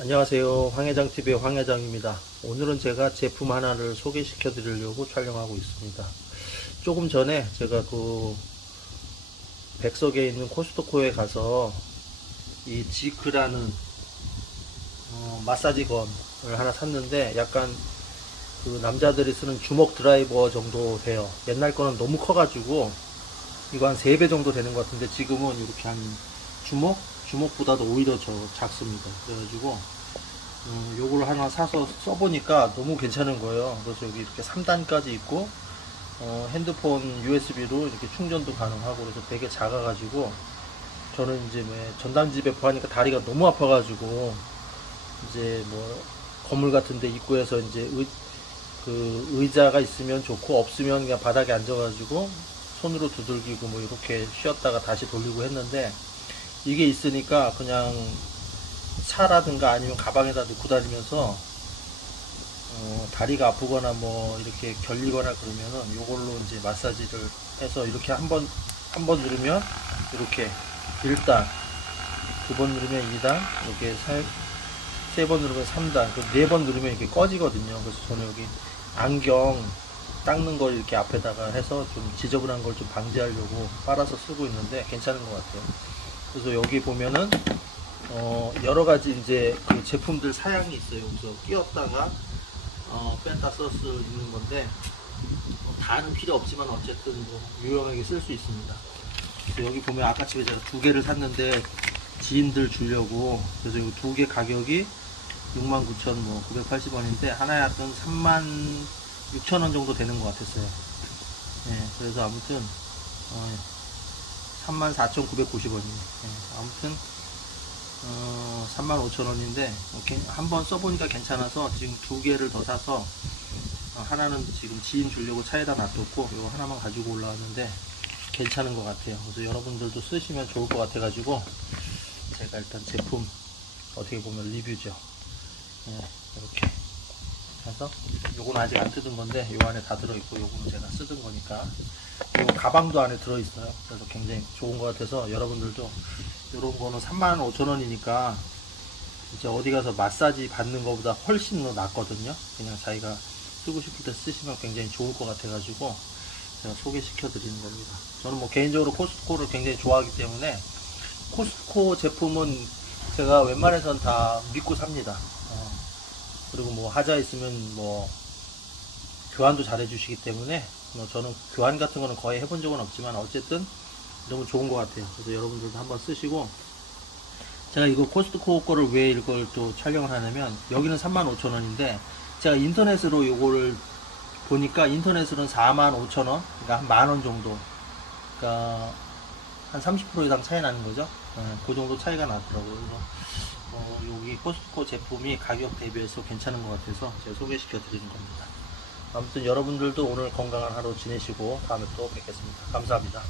안녕하세요. 황회장TV의 황회장입니다. 오늘은 제가 제품 하나를 소개시켜 드리려고 촬영하고 있습니다. 조금 전에 제가 그 백석에 있는 코스트코에 가서 이 지크라는 어, 마사지건을 하나 샀는데 약간 그 남자들이 쓰는 주먹 드라이버 정도 돼요. 옛날 거는 너무 커가지고 이거 한 3배 정도 되는 것 같은데 지금은 이렇게 한 주먹? 주먹보다도 오히려 저 작습니다. 그래가지고 음, 요걸 하나 사서 써보니까 너무 괜찮은 거예요. 그래서 여기 이렇게 3단까지 있고 어, 핸드폰 USB로 이렇게 충전도 가능하고 그래서 되게 작아가지고 저는 이제 뭐 전담집에 구하니까 다리가 너무 아파가지고 이제 뭐 건물 같은데 입구에서 이제 의, 그 의자가 있으면 좋고 없으면 그냥 바닥에 앉아가지고 손으로 두들기고 뭐 이렇게 쉬었다가 다시 돌리고 했는데 이게 있으니까 그냥 차라든가 아니면 가방에다 넣고 다니면서 어, 다리가 아프거나 뭐 이렇게 결리거나 그러면은 요걸로 이제 마사지를 해서 이렇게 한번 한 번 누르면 이렇게 1단 두 번 누르면 2단 이렇게 세 번 누르면 3단 네번 누르면 이렇게 꺼지거든요. 그래서 저는 여기 안경 닦는 걸 이렇게 앞에다가 해서 좀 지저분한 걸 좀 방지하려고 빨아서 쓰고 있는데 괜찮은 것 같아요 그래서 여기 보면은 어, 여러 가지 이제 그 제품들 사양이 있어요. 그래서 끼웠다가 어, 뺐다 쓸 수 있는 건데 뭐 다는 필요 없지만 어쨌든 뭐 유용하게 쓸 수 있습니다. 그래서 여기 보면 아까 집에 제가 두 개를 샀는데 지인들 주려고 그래서 이 두 개 가격이 69,980원인데 하나에 하여튼 36,000원 정도 되는 것 같았어요. 예, 그래서 아무튼 어, 34,990원이에요. 예, 아무튼 어, 35,000원인데 한번 써보니까 괜찮아서 지금 두 개를 더 사서 어, 하나는 지금 지인 주려고 차에다 놔뒀고 이거 하나만 가지고 올라왔는데 괜찮은 것 같아요. 그래서 여러분들도 쓰시면 좋을 것 같아가지고 제가 일단 제품 어떻게 보면 리뷰죠. 예, 이렇게 해서 요거는 아직 안 뜯은 건데 요 안에 다 들어있고 요거는 제가 쓰던 거니까 요 가방도 안에 들어있어요. 그래서 굉장히 좋은 것 같아서 여러분들도 이런 거는 35,000원이니까 이제 어디 가서 마사지 받는 것보다 훨씬 더 낫거든요. 그냥 자기가 쓰고 싶을 때 쓰시면 굉장히 좋을 것 같아 가지고 제가 소개시켜 드리는 겁니다. 저는 뭐 개인적으로 코스트코를 굉장히 좋아하기 때문에 코스트코 제품은 제가 웬만해선 다 믿고 삽니다. 어, 그리고 뭐 하자 있으면 뭐 교환도 잘 해주시기 때문에 뭐 저는 교환 같은 거는 거의 해본 적은 없지만 어쨌든 너무 좋은 것 같아요. 그래서 여러분들도 한번 쓰시고 제가 이거 코스트코 거를 왜 이걸 또 촬영을 하냐면 여기는 35,000원인데 제가 인터넷으로 이거를 보니까 인터넷으로는 45,000원 그러니까 한 만 원 정도 그러니까 한 30% 이상 차이 나는 거죠. 예, 그 정도 차이가 나더라고요. 어, 여기 코스트코 제품이 가격 대비해서 괜찮은 것 같아서 제가 소개시켜 드리는 겁니다. 아무튼 여러분들도 오늘 건강한 하루 지내시고 다음에 또 뵙겠습니다. 감사합니다.